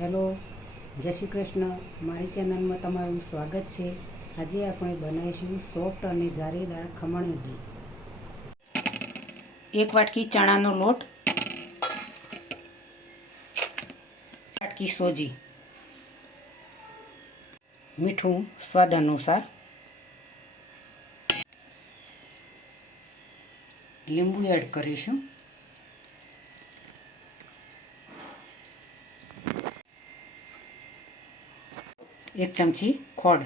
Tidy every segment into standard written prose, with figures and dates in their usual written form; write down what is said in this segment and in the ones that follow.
Hello, જય શ્રી કૃષ્ણ. મારી ચેનલમાં તમારું સ્વાગત છે. આજે આપણે બનાવીશું સોફ્ટ અને જાળીદાર ખમણ ઇડલી. 1 વાટકી ચણાનો લોટ, 1 વાટકી સોજી, મીઠું સ્વાદ અનુસાર, લીંબુ એડ કરીશું, એક ચમચી ખોડ,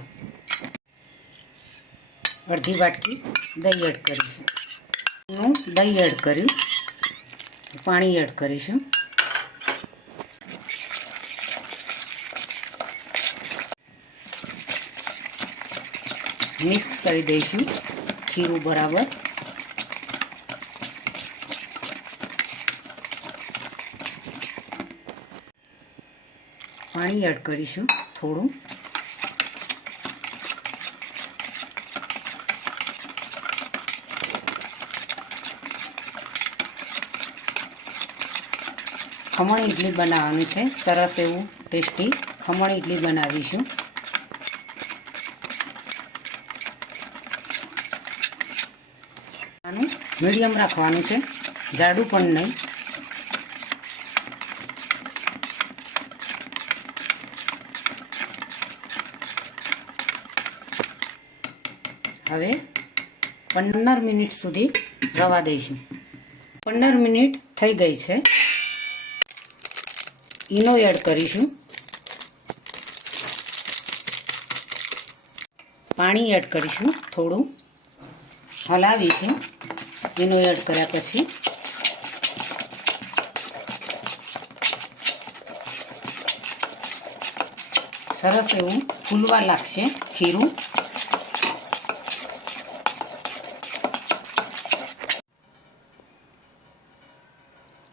અડધી વાટકી દહીં એડ કરીશું. દહીં એડ કરી પાણી એડ કરીશું. મિક્સ કરી દઈશું ખીરું બરાબર. પાણી એડ કરીશું થોડું. ખમણ ઇડલી બનાવવાની છે. સરસ એવું ટેસ્ટી ખમણ ઇડલી બનાવીશું. આનું મીડિયમ રાખવાનું છે, જાડું પણ નહીં. હવે 15 મિનિટ સુધી રવા દઈશું. 15 મિનિટ થઈ ગઈ છે. ઈનો એડ કરીશું. પાણી એડ કરીશું થોડું. હલાવીશું ઈનો એડ કર્યા પછી. સરસ એવું ફૂલવા લાગશે ખીરું.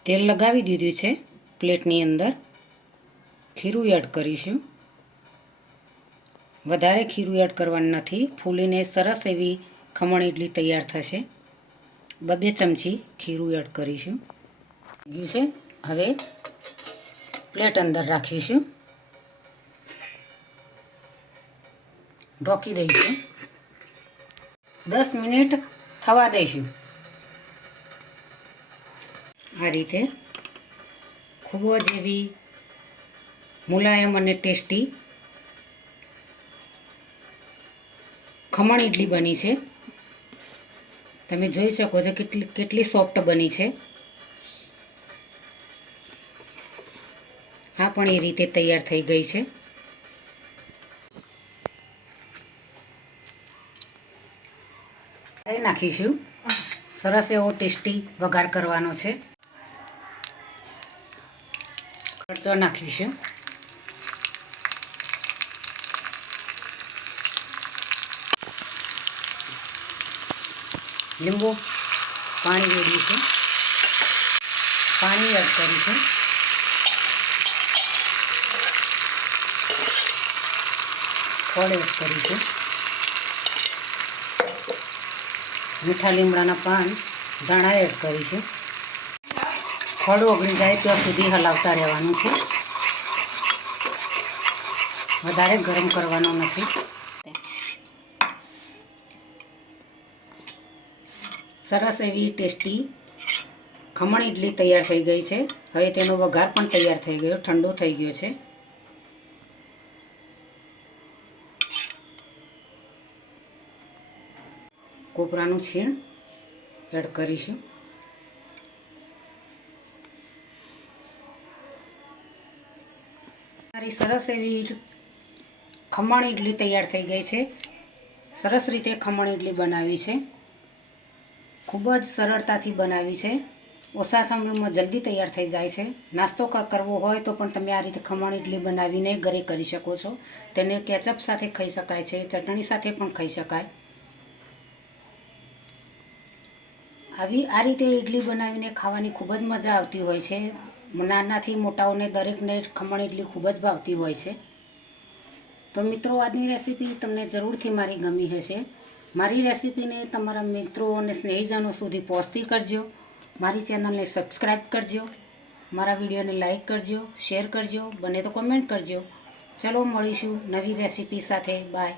તેલ લગાવી દીધું છે પ્લેટની અંદર. ખીરું એડ કરીશું. વધારે ખીરું એડ કરવાનું નથી. ફૂલીને સરસ એવી ખમણ ઇડલી તૈયાર થશે. 2 ચમચી ખીરું એડ કરીશું. છે હવે પ્લેટ અંદર રાખીશું. ઢોકી દઈશું. 10 મિનિટ થવા દઈશું. આ રીતે ખૂબ જ એવી મુલાયમ અને ટેસ્ટી ખમણ ઇડલી બની છે. તમે જોઈ શકો છો કેટલી સોફ્ટ બની છે. આ પણ એ રીતે તૈયાર થઈ ગઈ છે. નાખીશું. સરસ એવો ટેસ્ટી વઘાર કરવાનો છે. મરચો નાખીશું. લીંબુ પાણી રેડીશું. પાણી એડ કરીશું. ખોળ એડ કરીશું. મીઠા લીમડાના પાન દાણા એડ કરીશું. ખોળ ઓગળી જાય ત્યાં સુધી હલાવતા રહેવાનું છે. વધારે ગરમ કરવાનો નથી. સરસ એવી ટેસ્ટી ખમણ ઇડલી તૈયાર થઈ ગઈ છે. હવે તેનો વઘાર પણ તૈયાર થઈ ગયો, ઠંડો થઈ ગયો છે. કોપરાનું છીણ એડ કરીશું. મારી સરસ એવી ખમણ ઇડલી તૈયાર થઈ ગઈ છે. સરસ રીતે ખમણ ઇડલી બનાવી છે. ખૂબ જ સરળતાથી બનાવી છે. ઓછા સમયમાં જલ્દી તૈયાર થઈ જાય છે. નાસ્તો કરવો હોય તો પણ તમે આ રીતે ખમણ ઇડલી બનાવીને ઘરે કરી શકો છો. તેને કેચઅપ સાથે ખાઈ શકાય છે, ચટણી સાથે પણ ખાઈ શકાય. આ રીતે ઇડલી બનાવીને ખાવાની ખૂબ જ મજા આવતી હોય છે. નાનાથી મોટાઓને દરેકને ખમણ ઇડલી ખૂબ જ ભાવતી હોય છે. તો મિત્રો, આજની રેસીપી તમને જરૂરથી મારી ગમી હશે. મારી રેસીપીને તમારા મિત્રો અને સ્નેહીજનો સુધી પહોંચતી કરજો. મારી ચેનલને સબસ્ક્રાઈબ કરજો. મારા વિડીયોને લાઈક કરજો, શેર કરજો, બને તો કમેન્ટ કરજો. ચલો મળીશું નવી રેસીપી સાથે. બાય.